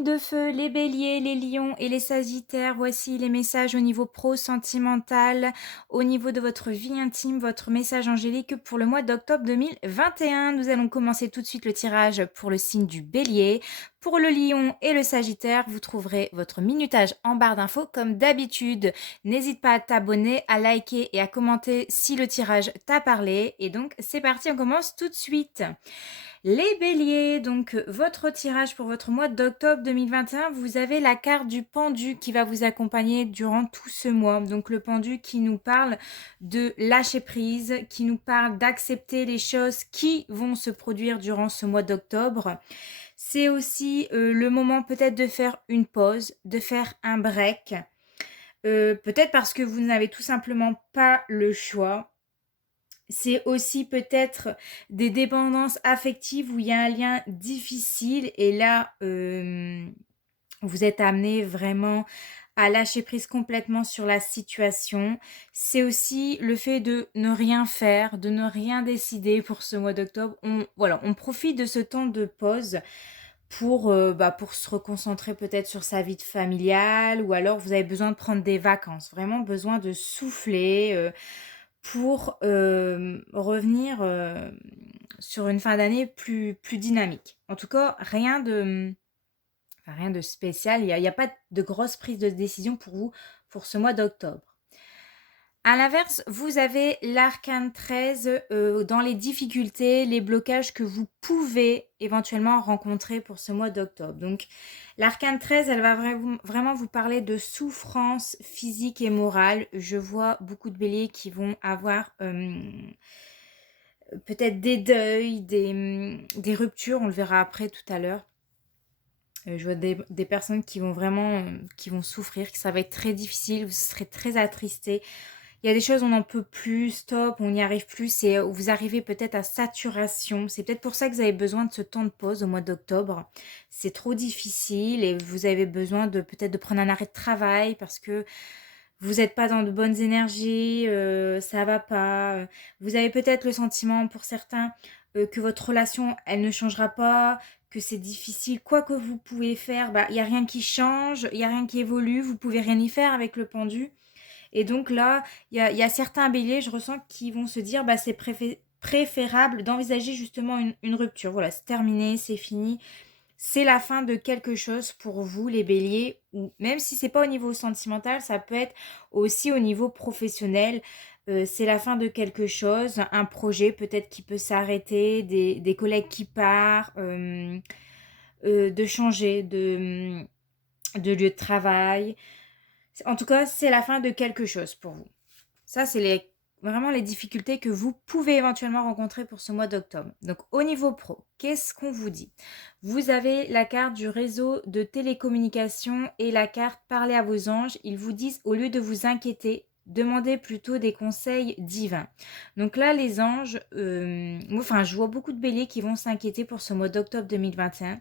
Signe de feu, les béliers, les lions et les sagittaires, voici les messages au niveau pro-sentimental, au niveau de votre vie intime, votre message angélique pour le mois d'octobre 2021. Nous allons commencer tout de suite le tirage pour le signe du bélier. Pour le lion et le sagittaire, vous trouverez votre minutage en barre d'infos comme d'habitude. N'hésite pas à t'abonner, à liker et à commenter si le tirage t'a parlé. Et donc c'est parti, on commence tout de suite. Les béliers, donc votre tirage pour votre mois d'octobre 2021, vous avez la carte du pendu qui va vous accompagner durant tout ce mois. Donc le pendu qui nous parle de lâcher prise, qui nous parle d'accepter les choses qui vont se produire durant ce mois d'octobre. C'est aussi le moment peut-être de faire une pause, de faire un break. Peut-être parce que vous n'avez tout simplement pas le choix. C'est aussi peut-être des dépendances affectives où il y a un lien difficile et là, vous êtes amené vraiment à lâcher prise complètement sur la situation. C'est aussi le fait de ne rien faire, de ne rien décider pour ce mois d'octobre. On profite de ce temps de pause pour se reconcentrer peut-être sur sa vie familiale ou alors vous avez besoin de prendre des vacances, vraiment besoin de souffler, pour revenir sur une fin d'année plus dynamique. En tout cas, rien de spécial. Il y a pas de grosse prise de décision pour vous pour ce mois d'octobre. À l'inverse, vous avez l'arcane 13 dans les difficultés, les blocages que vous pouvez éventuellement rencontrer pour ce mois d'octobre. Donc, l'arcane 13, elle va vraiment vous parler de souffrance physique et morale. Je vois beaucoup de béliers qui vont avoir peut-être des deuils, des ruptures, on le verra après tout à l'heure. Je vois des personnes qui vont vraiment qui vont souffrir, que ça va être très difficile, vous serez très attristés. Il y a des choses, on n'en peut plus, stop, on n'y arrive plus, vous arrivez peut-être à saturation. C'est peut-être pour ça que vous avez besoin de ce temps de pause au mois d'octobre. C'est trop difficile et vous avez besoin de peut-être de prendre un arrêt de travail parce que vous n'êtes pas dans de bonnes énergies, ça va pas. Vous avez peut-être le sentiment pour certains que votre relation, elle ne changera pas, que c'est difficile. Quoi que vous pouvez faire, il n'y a rien qui change, il n'y a rien qui évolue, vous pouvez rien y faire avec le pendu. Et donc là, il y a certains béliers, je ressens, qui vont se dire, c'est préférable d'envisager justement une rupture. Voilà, c'est terminé, c'est fini. C'est la fin de quelque chose pour vous, les béliers, ou même si c'est pas au niveau sentimental, ça peut être aussi au niveau professionnel. C'est la fin de quelque chose, un projet peut-être qui peut s'arrêter, des collègues qui partent, de changer de lieu de travail. En tout cas, c'est la fin de quelque chose pour vous. Ça, c'est vraiment les difficultés que vous pouvez éventuellement rencontrer pour ce mois d'octobre. Donc, au niveau pro, qu'est-ce qu'on vous dit? Vous avez la carte du réseau de télécommunications et la carte Parler à vos anges. Ils vous disent, au lieu de vous inquiéter, demandez plutôt des conseils divins. Donc là, les anges, je vois beaucoup de béliers qui vont s'inquiéter pour ce mois d'octobre 2021.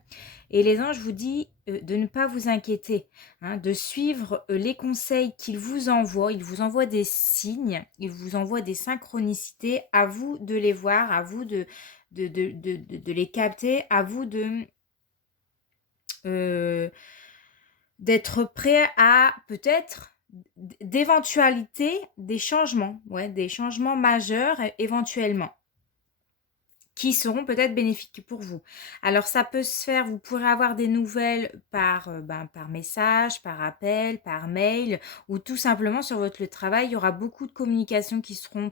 Et les anges vous disent de ne pas vous inquiéter, hein, de suivre les conseils qu'ils vous envoient. Ils vous envoient des signes, ils vous envoient des synchronicités. À vous de les voir, à vous de les capter, à vous euh, d'être prêt à peut-être d'éventualité des changements majeurs éventuellement qui seront peut-être bénéfiques pour vous. Alors ça peut se faire, vous pourrez avoir des nouvelles par message, par appel, par mail ou tout simplement sur votre lieu de travail. Il y aura beaucoup de communications qui seront,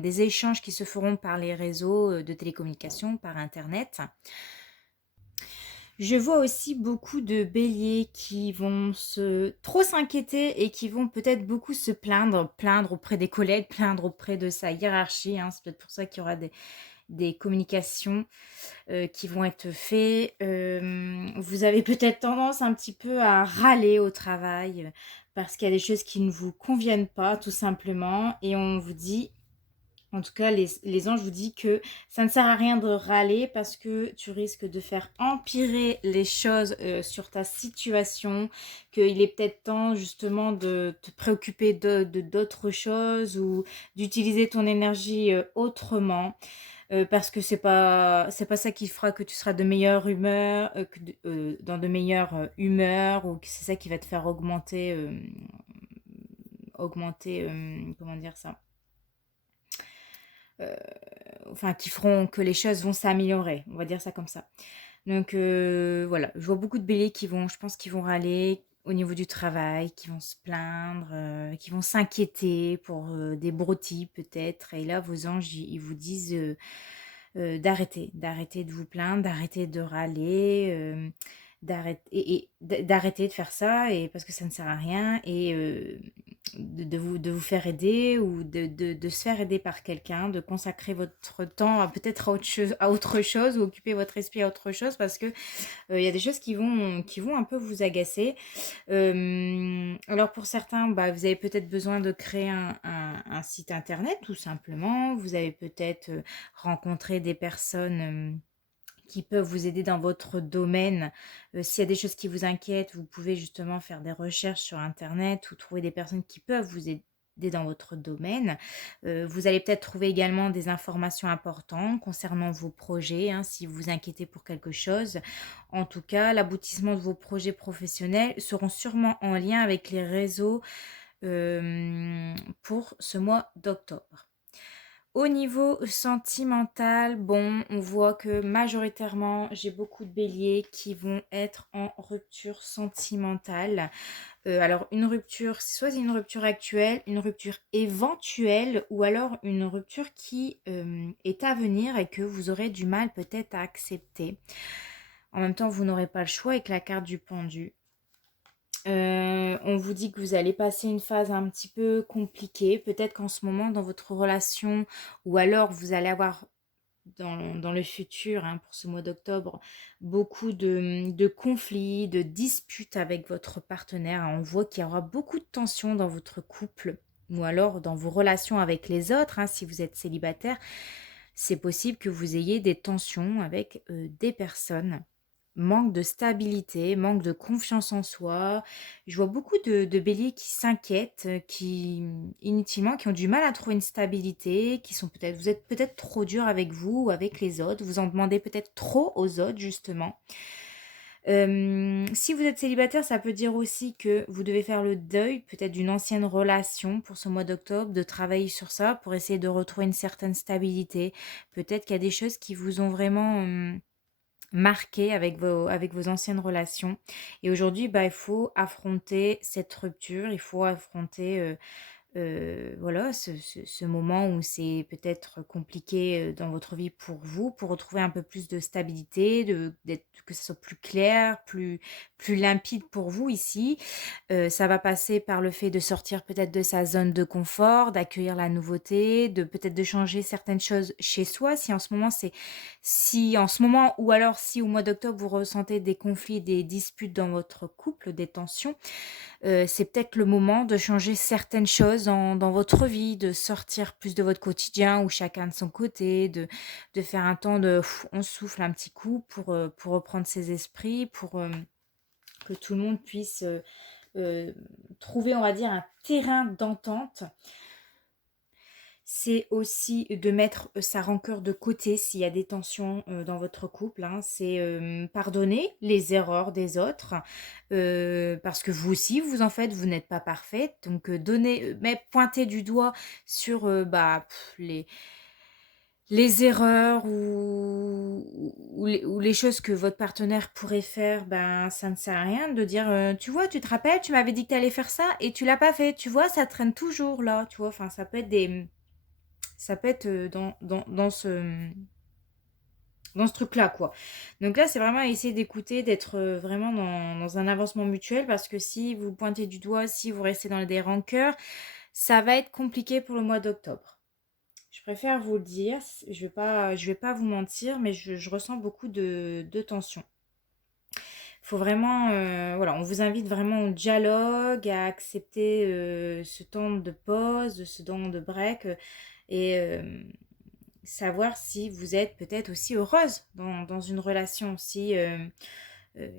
des échanges qui se feront par les réseaux de télécommunications, par Internet. Je vois aussi beaucoup de béliers qui vont trop s'inquiéter et qui vont peut-être beaucoup se plaindre auprès des collègues, plaindre auprès de sa hiérarchie. Hein. C'est peut-être pour ça qu'il y aura des communications qui vont être faites. Vous avez peut-être tendance un petit peu à râler au travail parce qu'il y a des choses qui ne vous conviennent pas tout simplement et on vous dit, en tout cas les anges vous disent que ça ne sert à rien de râler parce que tu risques de faire empirer les choses sur ta situation, qu'il est peut-être temps justement de te préoccuper d'autres choses ou d'utiliser ton énergie autrement. parce que c'est pas ça qui fera que tu seras de meilleure humeur, dans de meilleures humeurs, ou que c'est ça qui va te faire augmenter, comment dire ça? Euh, enfin, qui feront que les choses vont s'améliorer, on va dire ça comme ça. Donc voilà, je vois beaucoup de béliers je pense qu'ils vont râler au niveau du travail, qui vont se plaindre, qui vont s'inquiéter pour des broutilles peut-être. Et là, vos anges, ils vous disent d'arrêter de vous plaindre, d'arrêter de râler, d'arrêter de faire ça, et parce que ça ne sert à rien, et de vous faire aider, ou de se faire aider par quelqu'un, de consacrer votre temps à peut-être à autre chose, ou occuper votre esprit à autre chose, parce que il y a des choses qui vont un peu vous agacer. Alors pour certains, bah, vous avez peut-être besoin de créer un site internet, tout simplement. Vous avez peut-être rencontré des personnes qui peuvent vous aider dans votre domaine. S'il y a des choses qui vous inquiètent, vous pouvez justement faire des recherches sur internet, ou trouver des personnes qui peuvent vous aider dans votre domaine. Vous allez peut-être trouver également des informations importantes concernant vos projets, hein, si vous vous inquiétez pour quelque chose. En tout cas, l'aboutissement de vos projets professionnels seront sûrement en lien avec les réseaux pour ce mois d'octobre. Au niveau sentimental, bon, on voit que majoritairement, j'ai beaucoup de béliers qui vont être en rupture sentimentale. Alors, une rupture, soit une rupture actuelle, une rupture éventuelle, ou alors une rupture qui est à venir et que vous aurez du mal peut-être à accepter. En même temps, vous n'aurez pas le choix avec la carte du pendu. On vous dit que vous allez passer une phase un petit peu compliquée. Peut-être qu'en ce moment, dans votre relation, ou alors vous allez avoir dans le futur, hein, pour ce mois d'octobre, beaucoup de conflits, de disputes avec votre partenaire. On voit qu'il y aura beaucoup de tensions dans votre couple, ou alors dans vos relations avec les autres, hein, si vous êtes célibataire. C'est possible que vous ayez des tensions avec des personnes. Manque de stabilité, manque de confiance en soi. Je vois beaucoup de béliers qui s'inquiètent, qui inutilement, qui ont du mal à trouver une stabilité, vous êtes peut-être trop dur avec vous ou avec les autres, vous en demandez peut-être trop aux autres, justement. Si vous êtes célibataire, ça peut dire aussi que vous devez faire le deuil peut-être d'une ancienne relation pour ce mois d'octobre, de travailler sur ça pour essayer de retrouver une certaine stabilité. Peut-être qu'il y a des choses qui vous ont vraiment marqué avec vos anciennes relations. Et aujourd'hui, bah, il faut affronter cette rupture, il faut affronter voilà, ce moment où c'est peut-être compliqué dans votre vie pour vous, pour retrouver un peu plus de stabilité, que ça soit plus clair, plus limpide pour vous ici. Ça va passer par le fait de sortir peut-être de sa zone de confort, d'accueillir la nouveauté, peut-être de changer certaines choses chez soi. Si en ce moment, ou alors si au mois d'octobre, vous ressentez des conflits, des disputes dans votre couple, des tensions, c'est peut-être le moment de changer certaines choses dans votre vie, de sortir plus de votre quotidien, où chacun de son côté, de faire un temps on souffle un petit coup pour reprendre ses esprits, pour que tout le monde puisse euh, trouver, on va dire, un terrain d'entente. C'est aussi de mettre sa rancœur de côté s'il y a des tensions dans votre couple, hein. C'est pardonner les erreurs des autres, parce que vous aussi, vous en faites, vous n'êtes pas parfaite. Donc mais pointer du doigt sur bah, les erreurs, ou les choses que votre partenaire pourrait faire, ben ça ne sert à rien de dire tu vois, tu te rappelles, tu m'avais dit que tu allais faire ça et tu l'as pas fait, tu vois, ça traîne toujours là, tu vois. Enfin, ça peut être dans ce truc-là, quoi. Donc là, c'est vraiment essayer d'écouter, d'être vraiment dans un avancement mutuel, parce que si vous pointez du doigt, si vous restez dans des rancœurs, ça va être compliqué pour le mois d'octobre. Je préfère vous le dire, je vais pas vous mentir, mais je ressens beaucoup de tension. Il faut vraiment, voilà, on vous invite vraiment au dialogue, à accepter ce temps de pause, ce temps de break, et savoir si vous êtes peut-être aussi heureuse dans une relation. Si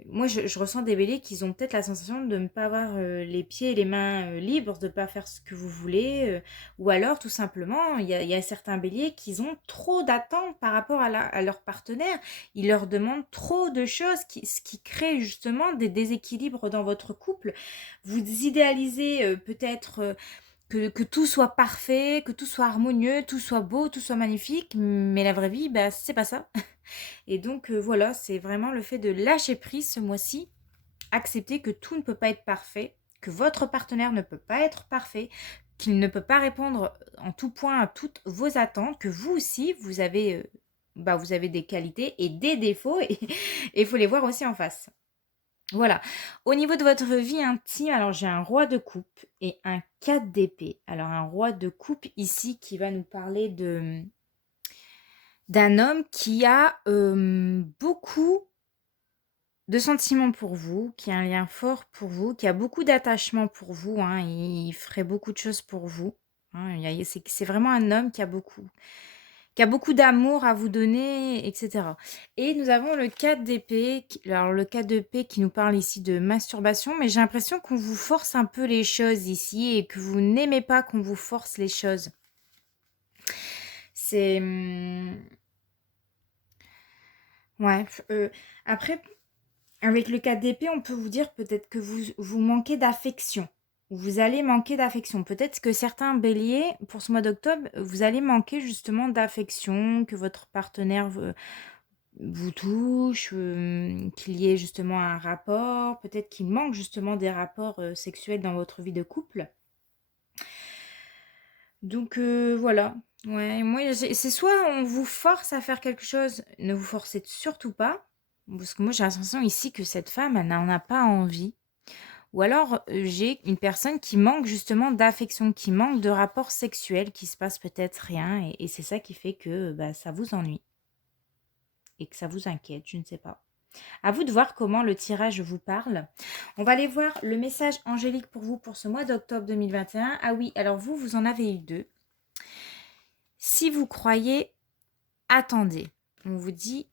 Moi, je ressens des béliers qui ont peut-être la sensation de ne pas avoir les pieds et les mains libres, de ne pas faire ce que vous voulez. Ou alors, tout simplement, il y a certains béliers qui ont trop d'attentes par rapport à leur partenaire. Ils leur demandent trop de choses, ce qui crée justement des déséquilibres dans votre couple. Vous idéalisez peut-être que tout soit parfait, que tout soit harmonieux, tout soit beau, tout soit magnifique, mais la vraie vie, bah, c'est pas ça. Et donc voilà, c'est vraiment le fait de lâcher prise ce mois-ci, accepter que tout ne peut pas être parfait, que votre partenaire ne peut pas être parfait, qu'il ne peut pas répondre en tout point à toutes vos attentes, que vous aussi, vous avez des qualités et des défauts et il faut les voir aussi en face. Voilà. Au niveau de votre vie intime, alors j'ai un roi de coupe et un 4 d'épée. Alors un roi de coupe ici qui va nous parler d'un homme qui a beaucoup de sentiments pour vous, qui a un lien fort pour vous, qui a beaucoup d'attachement pour vous, hein, il ferait beaucoup de choses pour vous. Hein, c'est vraiment un homme qui a beaucoup d'amour à vous donner, etc. Et nous avons le 4 d'épée. Alors le 4 d'épée qui nous parle ici de masturbation, mais j'ai l'impression qu'on vous force un peu les choses ici et que vous n'aimez pas qu'on vous force les choses. C'est... Ouais. Après, avec le 4 d'épée, on peut vous dire peut-être que vous manquez d'affection. Vous allez manquer d'affection. Peut-être que certains béliers, pour ce mois d'octobre, vous allez manquer justement d'affection, que votre partenaire vous touche, qu'il y ait justement un rapport. Peut-être qu'il manque justement des rapports sexuels dans votre vie de couple. Donc voilà. Ouais, moi, c'est soit on vous force à faire quelque chose, ne vous forcez surtout pas. Parce que moi, j'ai l'impression ici que cette femme, elle n'en a pas envie. Ou alors, j'ai une personne qui manque justement d'affection, qui manque de rapport sexuel, qui se passe peut-être rien. Et c'est ça qui fait que bah, ça vous ennuie. Et que ça vous inquiète, je ne sais pas. À vous de voir comment le tirage vous parle. On va aller voir le message angélique pour vous pour ce mois d'octobre 2021. Ah oui, alors vous en avez eu 2. Si vous croyez, attendez. On vous dit,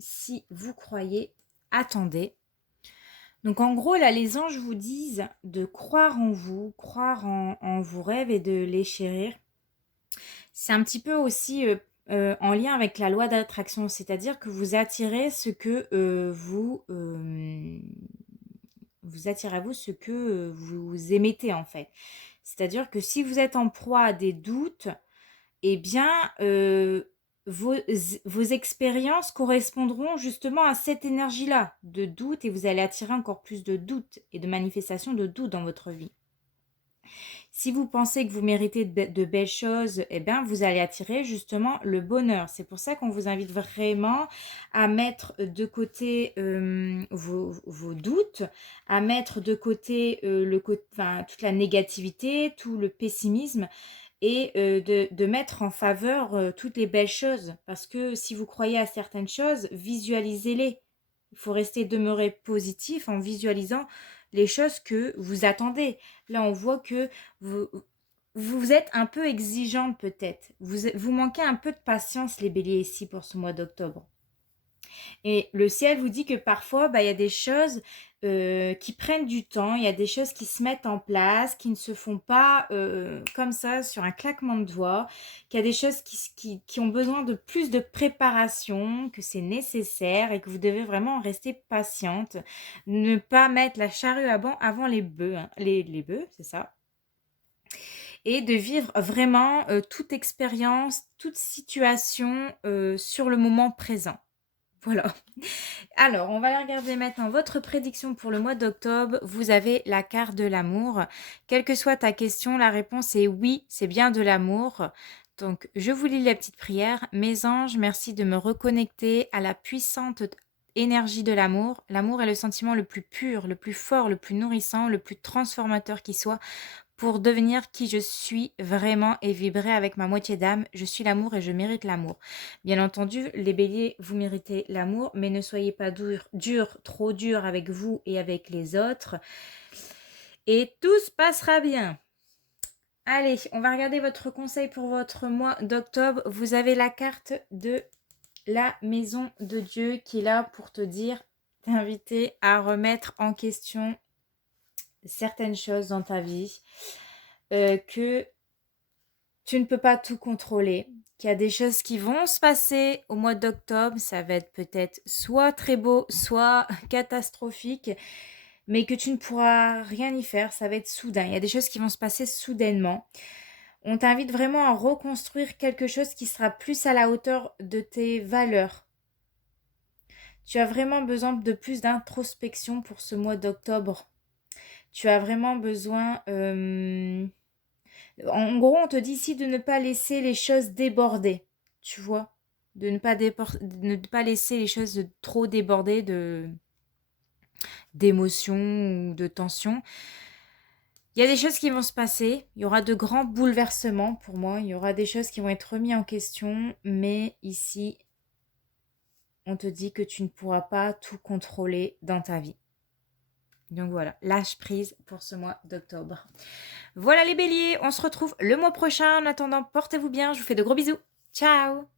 si vous croyez, attendez. Donc en gros, là, les anges vous disent de croire en vous, croire en vos rêves et de les chérir. C'est un petit peu aussi en lien avec la loi d'attraction, c'est-à-dire que vous attirez ce que vous attirez à vous ce que vous émettez en fait. C'est-à-dire que si vous êtes en proie à des doutes, eh bien, vos expériences correspondront justement à cette énergie-là de doute et vous allez attirer encore plus de doutes et de manifestations de doute dans votre vie. Si vous pensez que vous méritez de belles choses, eh bien, vous allez attirer justement le bonheur. C'est pour ça qu'on vous invite vraiment à mettre de côté vos doutes, à mettre de côté toute la négativité, tout le pessimisme et de mettre en faveur toutes les belles choses. Parce que si vous croyez à certaines choses, visualisez-les. Il faut rester demeuré positif en visualisant les choses que vous attendez. Là, on voit que vous êtes un peu exigeante peut-être. Vous manquez un peu de patience, les béliers, ici, pour ce mois d'octobre. Et le ciel vous dit que parfois, il y a des choses qui prennent du temps, il y a des choses qui se mettent en place, qui ne se font pas comme ça sur un claquement de doigts, qu'il y a des choses qui ont besoin de plus de préparation, que c'est nécessaire et que vous devez vraiment rester patiente, ne pas mettre la charrue avant les bœufs, hein. Les bœufs, c'est ça. Et de vivre vraiment toute expérience, toute situation sur le moment présent. Voilà. Alors, on va aller regarder maintenant votre prédiction pour le mois d'octobre. Vous avez la carte de l'amour. Quelle que soit ta question, la réponse est oui, c'est bien de l'amour. Donc, je vous lis la petite prière. Mes anges, merci de me reconnecter à la puissante énergie de l'amour. L'amour est le sentiment le plus pur, le plus fort, le plus nourrissant, le plus transformateur qui soit pour devenir qui je suis vraiment et vibrer avec ma moitié d'âme. Je suis l'amour et je mérite l'amour. Bien entendu, les béliers, vous méritez l'amour, mais ne soyez pas trop dur avec vous et avec les autres. Et tout se passera bien. Allez, on va regarder votre conseil pour votre mois d'octobre. Vous avez la carte de la maison de Dieu qui est là pour te dire t'inviter à remettre en question certaines choses dans ta vie, que tu ne peux pas tout contrôler, qu'il y a des choses qui vont se passer au mois d'octobre, ça va être peut-être soit très beau, soit catastrophique, mais que tu ne pourras rien y faire, ça va être soudain. Il y a des choses qui vont se passer soudainement. On t'invite vraiment à reconstruire quelque chose qui sera plus à la hauteur de tes valeurs. Tu as vraiment besoin de plus d'introspection pour ce mois d'octobre. Tu as vraiment besoin... En gros, on te dit ici de ne pas laisser les choses déborder, tu vois, de ne pas laisser les choses trop déborder d'émotions ou de tensions. Il y a des choses qui vont se passer, il y aura de grands bouleversements pour moi, il y aura des choses qui vont être remises en question, mais ici, on te dit que tu ne pourras pas tout contrôler dans ta vie. Donc voilà, lâche prise pour ce mois d'octobre. Voilà les béliers, on se retrouve le mois prochain. En attendant, portez-vous bien, je vous fais de gros bisous. Ciao!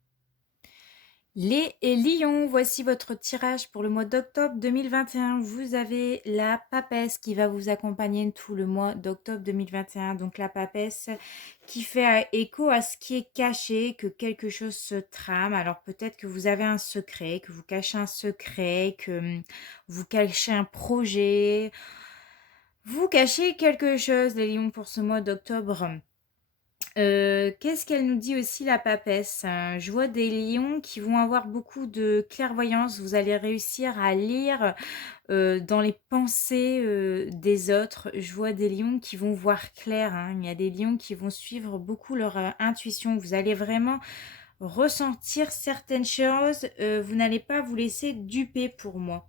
Les lions, voici votre tirage pour le mois d'octobre 2021. Vous avez la papesse qui va vous accompagner tout le mois d'octobre 2021. Donc la papesse qui fait écho à ce qui est caché, que quelque chose se trame. Alors peut-être que vous avez un secret, que vous cachez un secret, que vous cachez un projet. Vous cachez quelque chose, les lions, pour ce mois d'octobre. Qu'est-ce qu'elle nous dit aussi, la papesse? Je vois des lions qui vont avoir beaucoup de clairvoyance. Vous allez réussir à lire dans les pensées des autres. Je vois des lions qui vont voir clair, hein. Il y a des lions qui vont suivre beaucoup leur intuition. Vous allez vraiment ressentir certaines choses. Vous n'allez pas vous laisser duper pour moi.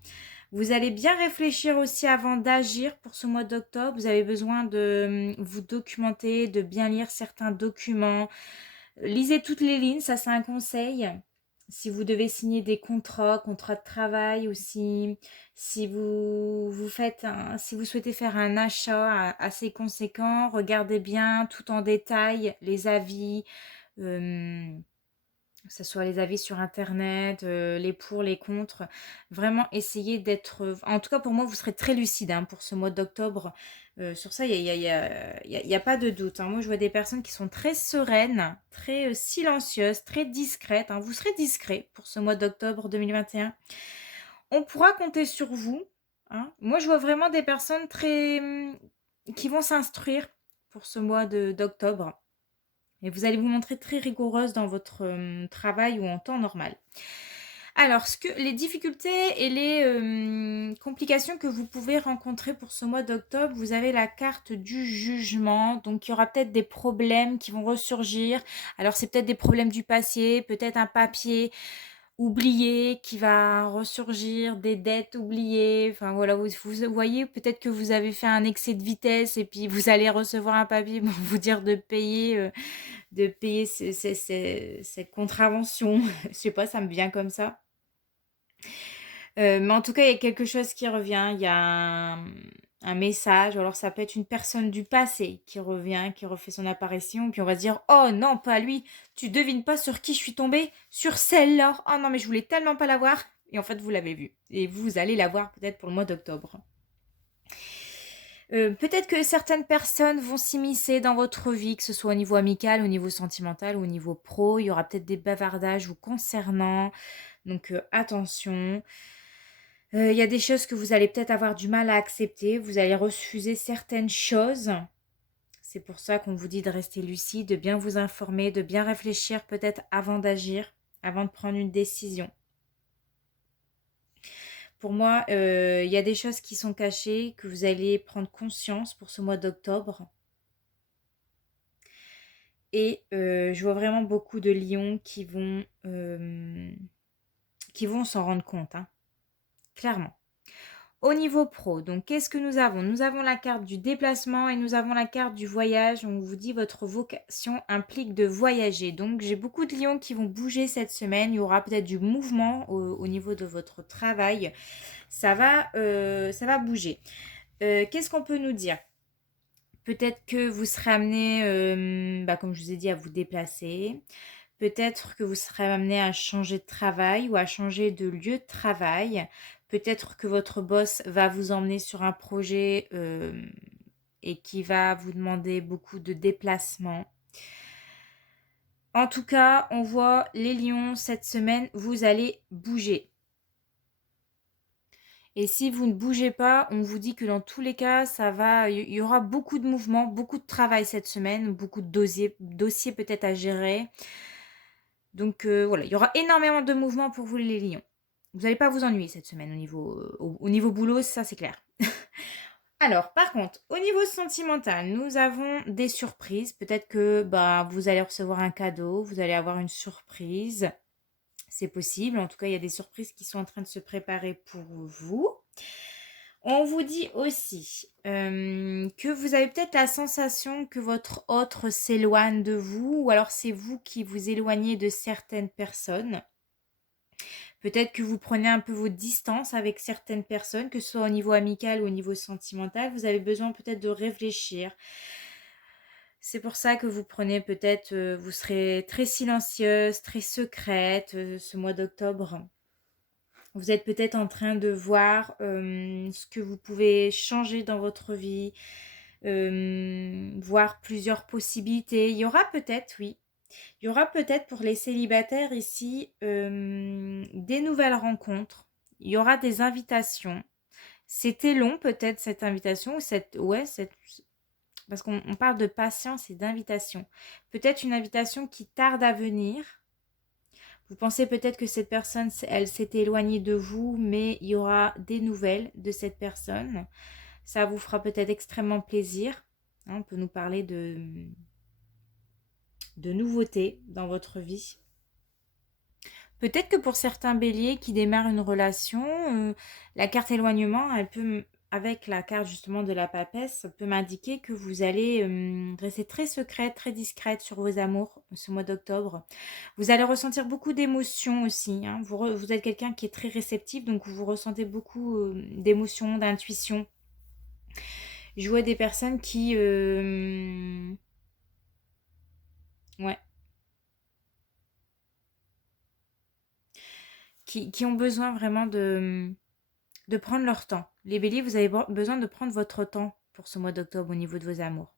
Vous allez bien réfléchir aussi avant d'agir pour ce mois d'octobre. Vous avez besoin de vous documenter, de bien lire certains documents. Lisez toutes les lignes, ça c'est un conseil. Si vous devez signer des contrats de travail aussi, si si vous souhaitez faire un achat assez conséquent, regardez bien tout en détail les avis, que ce soit les avis sur internet, les pour, les contre. Vraiment essayez d'être... En tout cas, pour moi, vous serez très lucide, hein, pour ce mois d'octobre. Sur ça, y a pas de doute, hein. Moi, je vois des personnes qui sont très sereines, très silencieuses, très discrètes, hein. Vous serez discret pour ce mois d'octobre 2021. On pourra compter sur vous, hein. Moi, je vois vraiment des personnes qui vont s'instruire pour ce mois d'octobre. Et vous allez vous montrer très rigoureuse dans votre travail ou en temps normal. Alors, les difficultés et les complications que vous pouvez rencontrer pour ce mois d'octobre, vous avez la carte du jugement. Donc, il y aura peut-être des problèmes qui vont ressurgir. Alors, c'est peut-être des problèmes du passé, peut-être un papier oublié qui va ressurgir, des dettes oubliées. Enfin, voilà, vous voyez, peut-être que vous avez fait un excès de vitesse et puis vous allez recevoir un papier pour vous dire de payer cette contravention. Je sais pas, ça me vient comme ça. Mais en tout cas, il y a quelque chose qui revient. Il y a un message. Alors, ça peut être une personne du passé qui revient, qui refait son apparition. Puis on va se dire, oh non, pas lui. Tu devines pas sur qui je suis tombée? Sur celle-là. Oh non, mais je voulais tellement pas la voir. Et en fait, vous l'avez vue. Et vous allez la voir peut-être pour le mois d'octobre. Peut-être que certaines personnes vont s'immiscer dans votre vie, que ce soit au niveau amical, au niveau sentimental ou au niveau pro. Il y aura peut-être des bavardages vous concernant. Donc attention. Il y a des choses que vous allez peut-être avoir du mal à accepter. Vous allez refuser certaines choses. C'est pour ça qu'on vous dit de rester lucide, de bien vous informer, de bien réfléchir peut-être avant d'agir, avant de prendre une décision. Pour moi, il y a des choses qui sont cachées, que vous allez prendre conscience pour ce mois d'octobre. Et je vois vraiment beaucoup de lions qui vont s'en rendre compte, hein, clairement. Au niveau pro, donc qu'est-ce que nous avons? Nous avons la carte du déplacement et nous avons la carte du voyage. On vous dit votre vocation implique de voyager. Donc j'ai beaucoup de lions qui vont bouger cette semaine. Il y aura peut-être du mouvement au niveau de votre travail. Ça va bouger. Qu'est-ce qu'on peut nous dire? Peut-être que vous serez amené, comme je vous ai dit, à vous déplacer. Peut-être que vous serez amené à changer de travail ou à changer de lieu de travail. Peut-être que votre boss va vous emmener sur un projet et qui va vous demander beaucoup de déplacements. En tout cas, on voit les lions cette semaine, vous allez bouger. Et si vous ne bougez pas, on vous dit que dans tous les cas, il y aura beaucoup de mouvements, beaucoup de travail cette semaine, beaucoup de dossiers peut-être à gérer. Donc voilà, il y aura énormément de mouvements pour vous les lions. Vous n'allez pas vous ennuyer cette semaine au niveau boulot, ça c'est clair. Alors, par contre, au niveau sentimental, nous avons des surprises. Peut-être que vous allez recevoir un cadeau, vous allez avoir une surprise. C'est possible. En tout cas, il y a des surprises qui sont en train de se préparer pour vous. On vous dit aussi que vous avez peut-être la sensation que votre autre s'éloigne de vous, ou alors c'est vous qui vous éloignez de certaines personnes. Peut-être que vous prenez un peu vos distances avec certaines personnes, que ce soit au niveau amical ou au niveau sentimental. Vous avez besoin peut-être de réfléchir. C'est pour ça que vous prenez peut-être, vous serez très silencieuse, très secrète ce mois d'octobre. Vous êtes peut-être en train de voir ce que vous pouvez changer dans votre vie, voir plusieurs possibilités. Il y aura peut-être, oui, il y aura peut-être pour les célibataires ici des nouvelles rencontres. Il y aura des invitations. C'était long peut-être cette invitation, parce qu'on parle de patience et d'invitation. Peut-être une invitation qui tarde à venir. Vous pensez peut-être que cette personne, elle s'est éloignée de vous, mais il y aura des nouvelles de cette personne. Ça vous fera peut-être extrêmement plaisir. On peut nous parler de nouveautés dans votre vie. Peut-être que pour certains béliers qui démarrent une relation, la carte éloignement, avec la carte justement de la papesse, peut m'indiquer que vous allez rester très secrète, très discrète sur vos amours ce mois d'octobre. Vous allez ressentir beaucoup d'émotions aussi. Vous êtes quelqu'un qui est très réceptif, donc vous ressentez beaucoup d'émotions, d'intuition. Je vois des personnes qui... ouais. Qui ont besoin vraiment de prendre leur temps. Les béliers, vous avez besoin de prendre votre temps pour ce mois d'octobre au niveau de vos amours.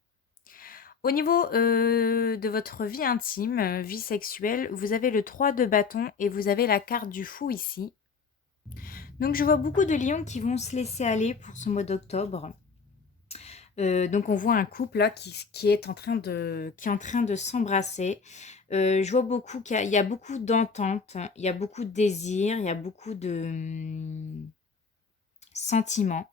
Au niveau de votre vie intime, vie sexuelle, vous avez le 3 de bâton et vous avez la carte du fou ici. Donc je vois beaucoup de lions qui vont se laisser aller pour ce mois d'octobre. Donc on voit un couple là qui est en train de s'embrasser. Je vois beaucoup qu'il y a beaucoup d'entente, il y a beaucoup de désir, il y a beaucoup de sentiments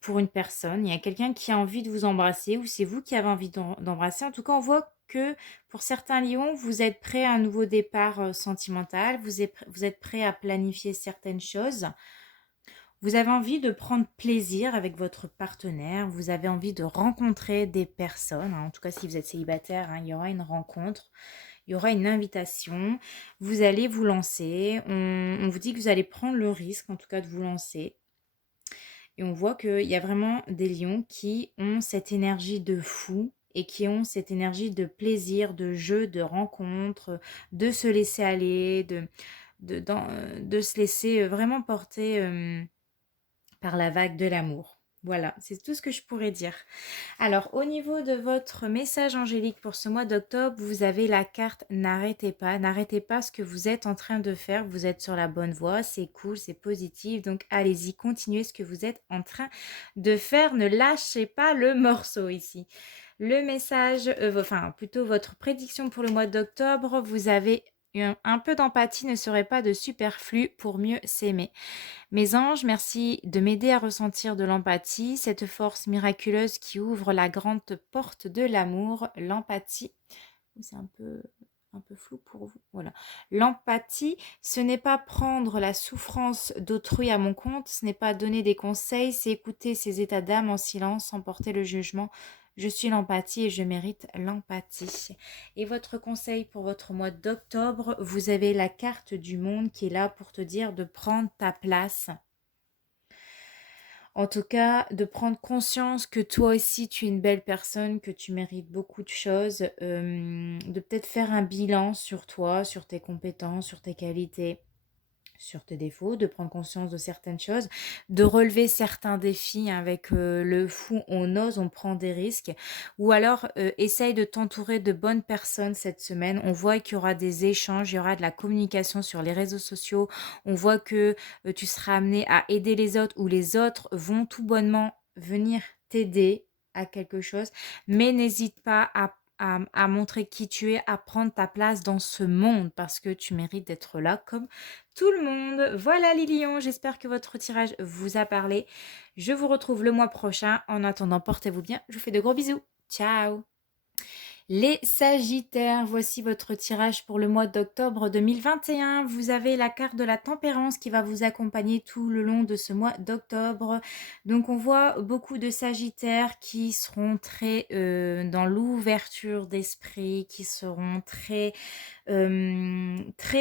pour une personne. Il y a quelqu'un qui a envie de vous embrasser ou c'est vous qui avez envie d'embrasser. En tout cas, on voit que pour certains lions, vous êtes prêts à un nouveau départ sentimental. Vous êtes prêts à planifier certaines choses. Vous avez envie de prendre plaisir avec votre partenaire. Vous avez envie de rencontrer des personnes. En tout cas, si vous êtes célibataire, il y aura une rencontre. Il y aura une invitation. Vous allez vous lancer. On vous dit que vous allez prendre le risque, en tout cas, de vous lancer. Et on voit qu'il y a vraiment des lions qui ont cette énergie de fou et qui ont cette énergie de plaisir, de jeu, de rencontre, de se laisser aller, de se laisser vraiment porter par la vague de l'amour. Voilà, c'est tout ce que je pourrais dire. Alors, au niveau de votre message angélique pour ce mois d'octobre, vous avez la carte n'arrêtez pas. N'arrêtez pas ce que vous êtes en train de faire. Vous êtes sur la bonne voie, c'est cool, c'est positif. Donc, allez-y, continuez ce que vous êtes en train de faire. Ne lâchez pas le morceau ici. Le message, plutôt votre prédiction pour le mois d'octobre, vous avez un peu d'empathie ne serait pas de superflu pour mieux s'aimer. Mes anges, merci de m'aider à ressentir de l'empathie, cette force miraculeuse qui ouvre la grande porte de l'amour, l'empathie. C'est un peu flou pour vous. Voilà. L'empathie, ce n'est pas prendre la souffrance d'autrui à mon compte, ce n'est pas donner des conseils, c'est écouter ses états d'âme en silence sans porter le jugement. Je suis l'empathie et je mérite l'empathie. Et votre conseil pour votre mois d'octobre, vous avez la carte du monde qui est là pour te dire de prendre ta place. En tout cas, de prendre conscience que toi aussi, tu es une belle personne, que tu mérites beaucoup de choses, de peut-être faire un bilan sur toi, sur tes compétences, sur tes qualités. sur tes défauts, de prendre conscience de certaines choses, de relever certains défis hein, avec le fou, on ose, on prend des risques. Ou alors, essaye de t'entourer de bonnes personnes cette semaine. On voit qu'il y aura des échanges, il y aura de la communication sur les réseaux sociaux. On voit que tu seras amené à aider les autres ou les autres vont tout bonnement venir t'aider à quelque chose. Mais n'hésite pas à montrer qui tu es, à prendre ta place dans ce monde parce que tu mérites d'être là comme tout le monde. Voilà les lions, j'espère que votre tirage vous a parlé. Je vous retrouve le mois prochain. En attendant, portez-vous bien. Je vous fais de gros bisous. Ciao. Les Sagittaires, voici votre tirage pour le mois d'octobre 2021. Vous avez la carte de la tempérance qui va vous accompagner tout le long de ce mois d'octobre. Donc on voit beaucoup de Sagittaires qui seront très dans l'ouverture d'esprit, qui seront très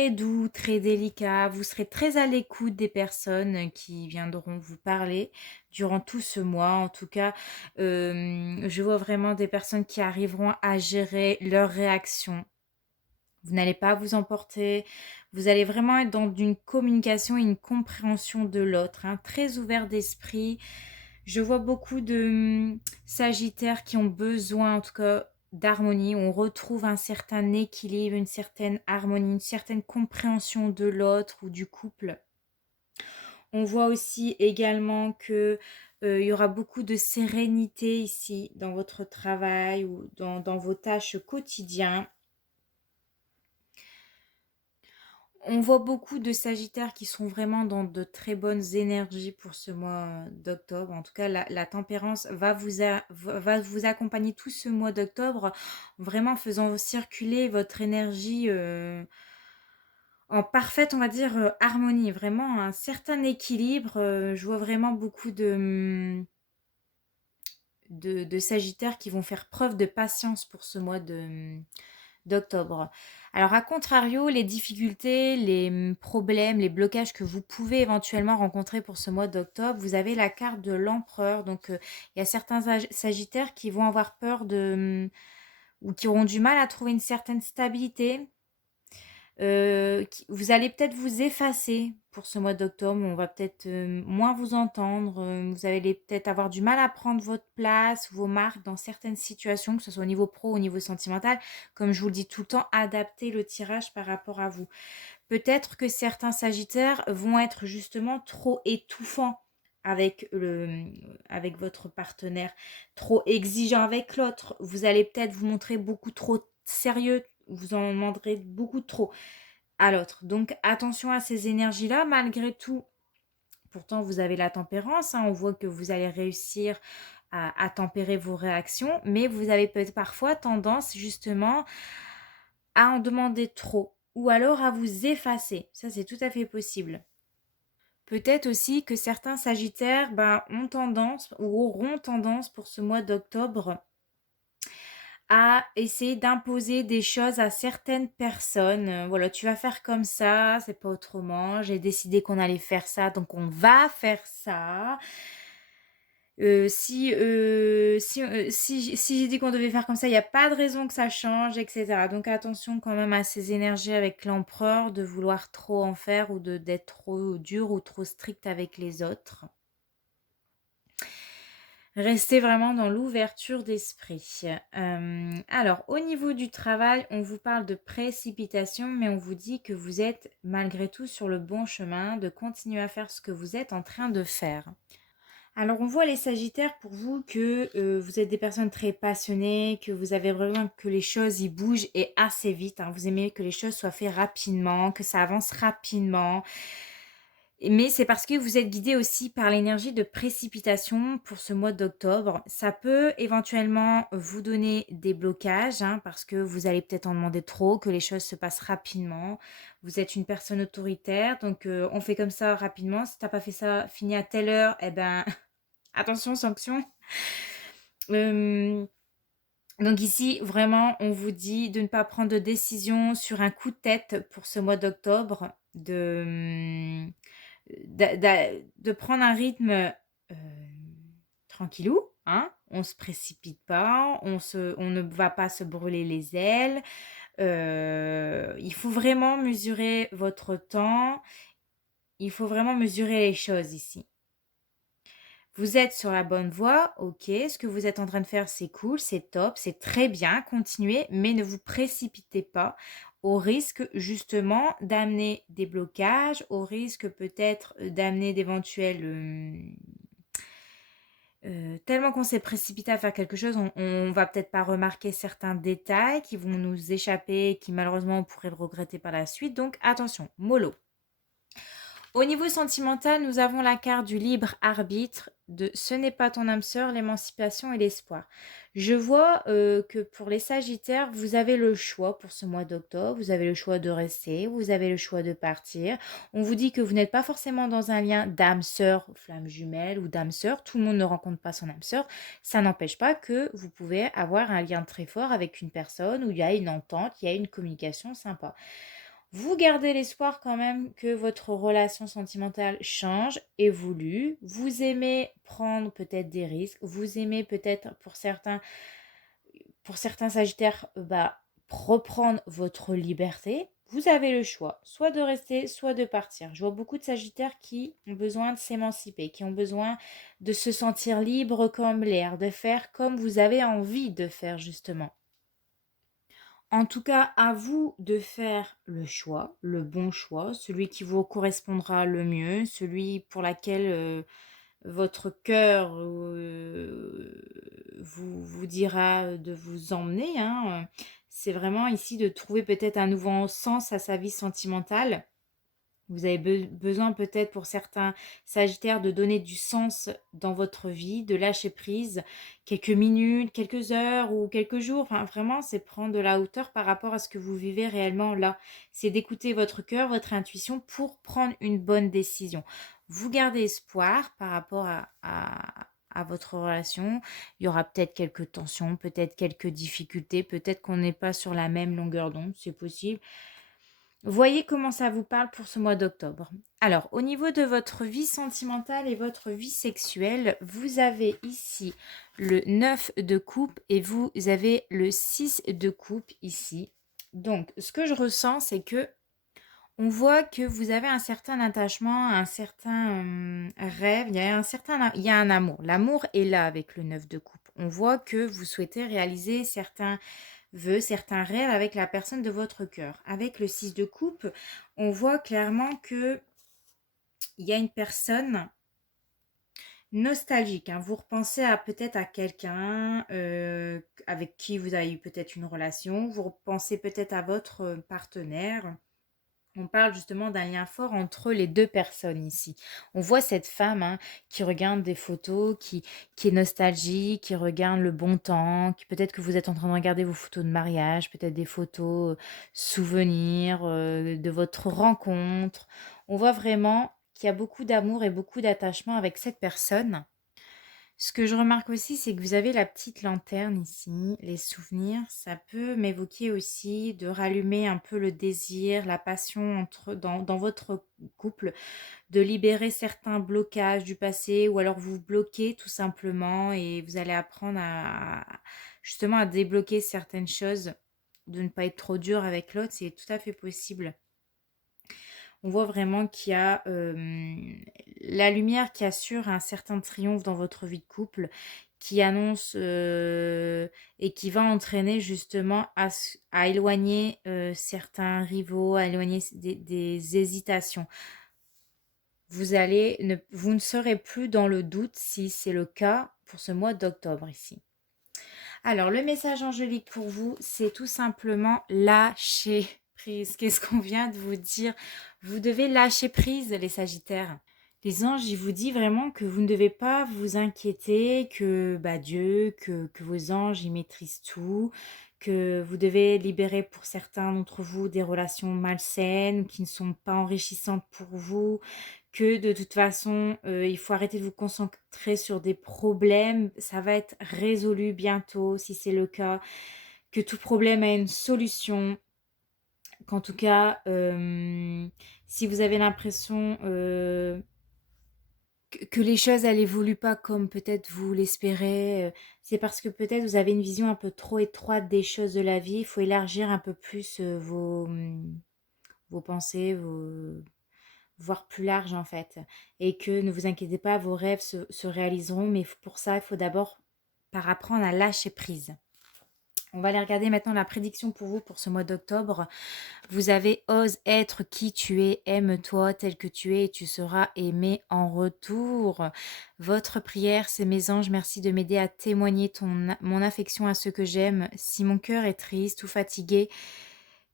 doux, très délicat. Vous serez très à l'écoute des personnes qui viendront vous parler durant tout ce mois. En tout cas, je vois vraiment des personnes qui arriveront à gérer leurs réactions. Vous n'allez pas vous emporter. Vous allez vraiment être dans une communication et une compréhension de l'autre, hein, très ouvert d'esprit. Je vois beaucoup de Sagittaires qui ont besoin, en tout cas, d'harmonie. On retrouve un certain équilibre, une certaine harmonie, une certaine compréhension de l'autre ou du couple. On voit aussi également que il y aura beaucoup de sérénité ici dans votre travail ou dans vos tâches quotidiennes. On voit beaucoup de Sagittaires qui sont vraiment dans de très bonnes énergies pour ce mois d'octobre. En tout cas, la tempérance va va vous accompagner tout ce mois d'octobre, vraiment faisant circuler votre énergie en parfaite, on va dire, harmonie. Vraiment un certain équilibre. Je vois vraiment beaucoup de Sagittaires qui vont faire preuve de patience pour ce mois d'octobre. Alors, à contrario, les difficultés, les problèmes, les blocages que vous pouvez éventuellement rencontrer pour ce mois d'octobre, vous avez la carte de l'empereur. Donc, il y a certains Sagittaires qui vont avoir peur ou qui auront du mal à trouver une certaine stabilité. Vous allez peut-être vous effacer pour ce mois d'octobre. On va peut-être moins vous entendre. Vous allez peut-être avoir du mal à prendre votre place, vos marques dans certaines situations, que ce soit au niveau pro ou au niveau sentimental. Comme je vous le dis tout le temps, adaptez le tirage par rapport à vous. Peut-être que certains Sagittaires vont être justement trop étouffants avec votre partenaire, trop exigeant avec l'autre. Vous allez peut-être vous montrer beaucoup trop sérieux, vous en demanderez beaucoup trop à l'autre. Donc attention à ces énergies-là, malgré tout. Pourtant, vous avez la tempérance, hein, on voit que vous allez réussir à tempérer vos réactions, mais vous avez peut-être parfois tendance justement à en demander trop ou alors à vous effacer. Ça, c'est tout à fait possible. Peut-être aussi que certains Sagittaires ont tendance ou auront tendance pour ce mois d'octobre à essayer d'imposer des choses à certaines personnes. Voilà, tu vas faire comme ça, c'est pas autrement. J'ai décidé qu'on allait faire ça, donc on va faire ça. Si j'ai dit qu'on devait faire comme ça, il n'y a pas de raison que ça change, etc. Donc attention quand même à ces énergies avec l'empereur, de vouloir trop en faire ou d'être trop dur ou trop strict avec les autres. Restez vraiment dans l'ouverture d'esprit. Alors, au niveau du travail, on vous parle de précipitation, mais on vous dit que vous êtes malgré tout sur le bon chemin, de continuer à faire ce que vous êtes en train de faire. Alors, on voit les Sagittaires pour vous que vous êtes des personnes très passionnées, que vous avez vraiment que les choses y bougent et assez vite, hein. Vous aimez que les choses soient faites rapidement, que ça avance rapidement. Mais c'est parce que vous êtes guidé aussi par l'énergie de précipitation pour ce mois d'octobre. Ça peut éventuellement vous donner des blocages, hein, parce que vous allez peut-être en demander trop, que les choses se passent rapidement. Vous êtes une personne autoritaire, donc on fait comme ça rapidement. Si t'as pas fait ça fini à telle heure, eh ben attention, sanction. Euh, donc ici, vraiment, on vous dit de ne pas prendre de décision sur un coup de tête pour ce mois d'octobre, de prendre un rythme tranquillou, hein. On se précipite pas, on ne va pas se brûler les ailes. Il faut vraiment mesurer votre temps il faut vraiment mesurer les choses ici. Vous êtes sur la bonne voie, ok. Ce que vous êtes en train de faire, c'est cool, c'est top, c'est très bien, continuez, mais ne vous précipitez pas au risque justement d'amener des blocages, au risque peut-être d'amener d'éventuels... tellement qu'on s'est précipité à faire quelque chose, on va peut-être pas remarquer certains détails qui vont nous échapper, qui malheureusement on pourrait le regretter par la suite. Donc attention, mollo. Au niveau sentimental, nous avons la carte du libre arbitre, de ce n'est pas ton âme sœur, l'émancipation et l'espoir. Je vois que pour les Sagittaires, vous avez le choix pour ce mois d'octobre, vous avez le choix de rester, vous avez le choix de partir. On vous dit que vous n'êtes pas forcément dans un lien d'âme sœur, flamme jumelle ou d'âme sœur, tout le monde ne rencontre pas son âme sœur. Ça n'empêche pas que vous pouvez avoir un lien très fort avec une personne où il y a une entente, il y a une communication sympa. Vous gardez l'espoir quand même que votre relation sentimentale change, évolue. Vous aimez prendre peut-être des risques. Vous aimez peut-être pour certains Sagittaires, reprendre votre liberté. Vous avez le choix, soit de rester, soit de partir. Je vois beaucoup de Sagittaires qui ont besoin de s'émanciper, qui ont besoin de se sentir libre comme l'air, de faire comme vous avez envie de faire justement. En tout cas, à vous de faire le choix, le bon choix, celui qui vous correspondra le mieux, celui pour lequel votre cœur vous dira de vous emmener, hein. C'est vraiment ici de trouver peut-être un nouveau sens à sa vie sentimentale. Vous avez besoin peut-être pour certains Sagittaires de donner du sens dans votre vie, de lâcher prise quelques minutes, quelques heures ou quelques jours. Enfin, vraiment, c'est prendre de la hauteur par rapport à ce que vous vivez réellement là. C'est d'écouter votre cœur, votre intuition pour prendre une bonne décision. Vous gardez espoir par rapport à votre relation. Il y aura peut-être quelques tensions, peut-être quelques difficultés, peut-être qu'on n'est pas sur la même longueur d'onde, c'est possible. Voyez comment ça vous parle pour ce mois d'octobre. Alors, au niveau de votre vie sentimentale et votre vie sexuelle, vous avez ici le 9 de coupe et vous avez le 6 de coupe ici. Donc, ce que je ressens, c'est que on voit que vous avez un certain attachement, un certain rêve, il y a un amour. L'amour est là avec le 9 de coupe. On voit que vous souhaitez réaliser certains certains rêves avec la personne de votre cœur. Avec le 6 de coupe, on voit clairement que il y a une personne nostalgique, hein. Vous repensez peut-être à quelqu'un avec qui vous avez eu peut-être une relation. Vous repensez peut-être à votre partenaire. On parle justement d'un lien fort entre les deux personnes ici. On voit cette femme, hein, qui regarde des photos, qui est nostalgique, qui regarde le bon temps, qui peut-être que vous êtes en train de regarder vos photos de mariage, peut-être des photos souvenirs de votre rencontre. On voit vraiment qu'il y a beaucoup d'amour et beaucoup d'attachement avec cette personne. Ce que je remarque aussi, c'est que vous avez la petite lanterne ici, les souvenirs. Ça peut m'évoquer aussi de rallumer un peu le désir, la passion dans votre couple, de libérer certains blocages du passé ou alors vous bloquez tout simplement et vous allez apprendre justement à débloquer certaines choses, de ne pas être trop dur avec l'autre, c'est tout à fait possible. On voit vraiment qu'il y a la lumière qui assure un certain triomphe dans votre vie de couple, qui annonce et qui va entraîner justement à éloigner certains rivaux, à éloigner des hésitations. Vous ne serez plus dans le doute si c'est le cas pour ce mois d'octobre ici. Alors, le message angélique pour vous, c'est tout simplement lâcher prise. Qu'est-ce qu'on vient de vous dire? Vous devez lâcher prise, les Sagittaires. Les anges, ils vous disent vraiment que vous ne devez pas vous inquiéter, que Dieu, que vos anges, ils maîtrisent tout, que vous devez libérer pour certains d'entre vous des relations malsaines qui ne sont pas enrichissantes pour vous, que de toute façon, il faut arrêter de vous concentrer sur des problèmes. Ça va être résolu bientôt, si c'est le cas, que tout problème a une solution. Qu'en tout cas, si vous avez l'impression que les choses, elles évoluent pas comme peut-être vous l'espérez, c'est parce que peut-être vous avez une vision un peu trop étroite des choses de la vie. Il faut élargir un peu plus vos pensées, voire plus large en fait. Et que ne vous inquiétez pas, vos rêves se réaliseront, mais pour ça, il faut d'abord par apprendre à lâcher prise. On va aller regarder maintenant la prédiction pour vous pour ce mois d'octobre. Vous avez ose être qui tu es, aime-toi tel que tu es et tu seras aimé en retour. Votre prière, c'est mes anges, merci de m'aider à témoigner mon affection à ceux que j'aime. Si mon cœur est triste ou fatigué,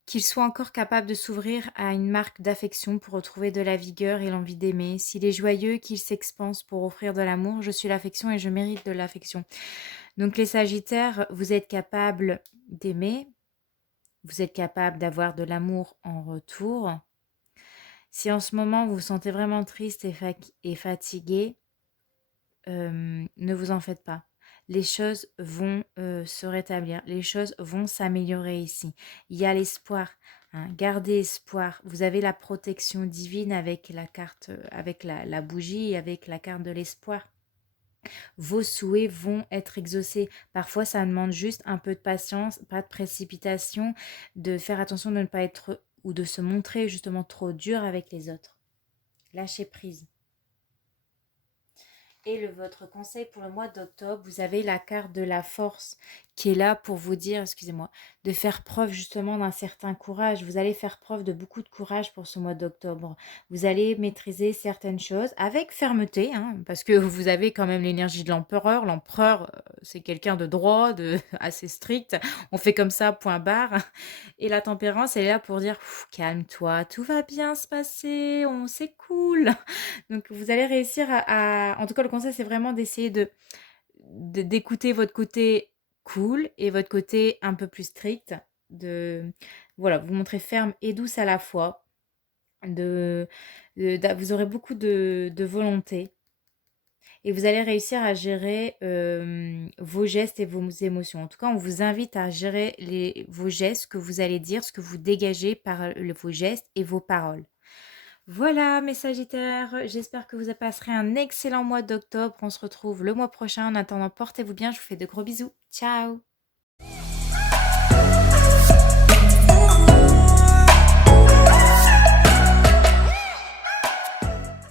qu'il soit encore capable de s'ouvrir à une marque d'affection pour retrouver de la vigueur et l'envie d'aimer. S'il est joyeux, qu'il s'expanse pour offrir de l'amour. Je suis l'affection et je mérite de l'affection. Donc les Sagittaires, vous êtes capables d'aimer, vous êtes capable d'avoir de l'amour en retour. Si en ce moment vous vous sentez vraiment triste et fatigué, ne vous en faites pas. Les choses vont se rétablir, les choses vont s'améliorer ici. Il y a l'espoir, hein. Gardez espoir. Vous avez la protection divine avec la carte, avec la bougie, avec la carte de l'espoir. Vos souhaits vont être exaucés. Parfois, ça demande juste un peu de patience, pas de précipitation, de faire attention de ne pas être ou de se montrer justement trop dur avec les autres. Lâchez prise. Et votre conseil pour le mois d'octobre, vous avez la carte de la force qui est là pour vous dire, excusez-moi, de faire preuve justement d'un certain courage. Vous allez faire preuve de beaucoup de courage pour ce mois d'octobre. Vous allez maîtriser certaines choses avec fermeté, hein, parce que vous avez quand même l'énergie de l'empereur. L'empereur, c'est quelqu'un de droit, assez strict. On fait comme ça, point barre. Et la tempérance, elle est là pour dire, calme-toi, tout va bien se passer, c'est cool. Donc, vous allez réussir en tout cas, le conseil, c'est vraiment d'essayer d'écouter votre côté cool et votre côté un peu plus strict. Voilà, vous montrer ferme et douce à la fois. Vous aurez beaucoup de volonté et vous allez réussir à gérer vos gestes et vos émotions. En tout cas, on vous invite à gérer vos gestes, ce que vous allez dire, ce que vous dégagez par vos gestes et vos paroles. Voilà mes Sagittaires, j'espère que vous passerez un excellent mois d'octobre. On se retrouve le mois prochain. En attendant, portez-vous bien, je vous fais de gros bisous. Ciao!